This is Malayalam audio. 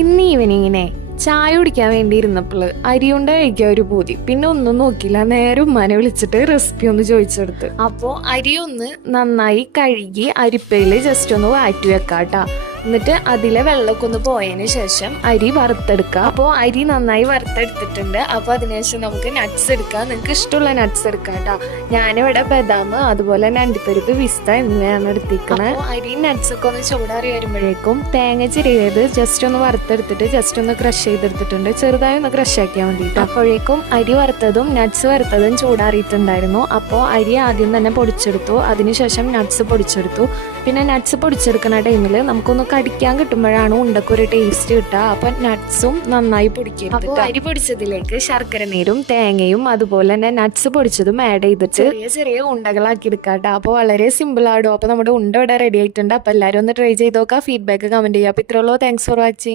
ഇന്ന് ഈവനിങ്ങിനെ ചായ കുടിക്കാൻ വേണ്ടി ഇരുന്നപ്പോൾ അരിയുണ്ട കഴിക്കാൻ ഒരു പൂതി. പിന്നെ ഒന്നും നോക്കില്ല നേരെ ഉമ്മാനെ വിളിച്ചിട്ട് റെസിപ്പി ഒന്ന് ചോദിച്ചെടുത്ത്. അപ്പോൾ അരി ഒന്ന് നന്നായി കഴുകി അരിപ്പയിൽ ജസ്റ്റ് ഒന്ന് വാറ്റി വെക്കാട്ടാ. എന്നിട്ട് അതിലെ വെള്ളമൊക്കെ ഒന്ന് പോയതിന് ശേഷം അരി വറുത്തെടുക്കുക അപ്പോൾ അരി നന്നായി വറുത്തെടുത്തിട്ടുണ്ട്. അപ്പോൾ അതിനുശേഷം നമുക്ക് നട്ട്സ് എടുക്കാം. നിങ്ങൾക്ക് ഇഷ്ടമുള്ള നട്ട്സ് എടുക്കാം കേട്ടോ. ഞാനിവിടെ ബദാം അതുപോലെ അണ്ടിപ്പരിപ്പ് വിസ്ത എന്നിവയാണ് എടുത്തിരിക്കുന്നത് അരി നട്ട്സ് ഒക്കെ ഒന്ന് ചൂടാറി വരുമ്പോഴേക്കും തേങ്ങ ചിരിയത് ജസ്റ്റ് ഒന്ന് വറുത്തെടുത്തിട്ട് ജസ്റ്റ് ഒന്ന് ക്രഷ് ചെയ്തെടുത്തിട്ടുണ്ട്. ചെറുതായി ഒന്ന് ക്രഷ് ആക്കിയാൽ വേണ്ടിയിട്ട് അപ്പോഴേക്കും അരി വറുത്തതും നട്ട്സ് വറുത്തതും ചൂടാറിയിട്ടുണ്ടായിരുന്നു. അപ്പോൾ അരി ആദ്യം തന്നെ പൊടിച്ചെടുത്തു. അതിനുശേഷം നട്ട്സ് പൊടിച്ചെടുത്തു. പിന്നെ നട്ട്സ് പൊടിച്ചെടുക്കുന്ന ടൈമിൽ നമുക്കൊന്ന് കടിക്കാൻ കിട്ടുമ്പോഴാണ് ഉണ്ടക്കൊരു ടേസ്റ്റ് കിട്ടുക. അപ്പൊ നട്ട്സും നന്നായി പൊടിക്കും അപ്പോൾ അരി പൊടിച്ചതിലേക്ക് ശർക്കര നീരും തേങ്ങയും അതുപോലെ തന്നെ നട്ട്സ് പൊടിച്ചതും ആഡ് ചെയ്തിട്ട് ചെറിയ ചെറിയ ഉണ്ടകളാക്കി എടുക്കാട്ടോ അപ്പോൾ വളരെ സിമ്പിൾ ആടും. അപ്പോൾ നമ്മുടെ ഉണ്ട ഇവിടെ റെഡി ആയിട്ടുണ്ട്. അപ്പോൾ എല്ലാവരും ഒന്ന് ട്രൈ ചെയ്ത് നോക്കുക ഫീഡ്ബാക്ക് കമന്റ് ചെയ്യുക അപ്പോൾ ഇത്രയുള്ളൂ താങ്ക്സ് ഫോർ വാച്ചിങ്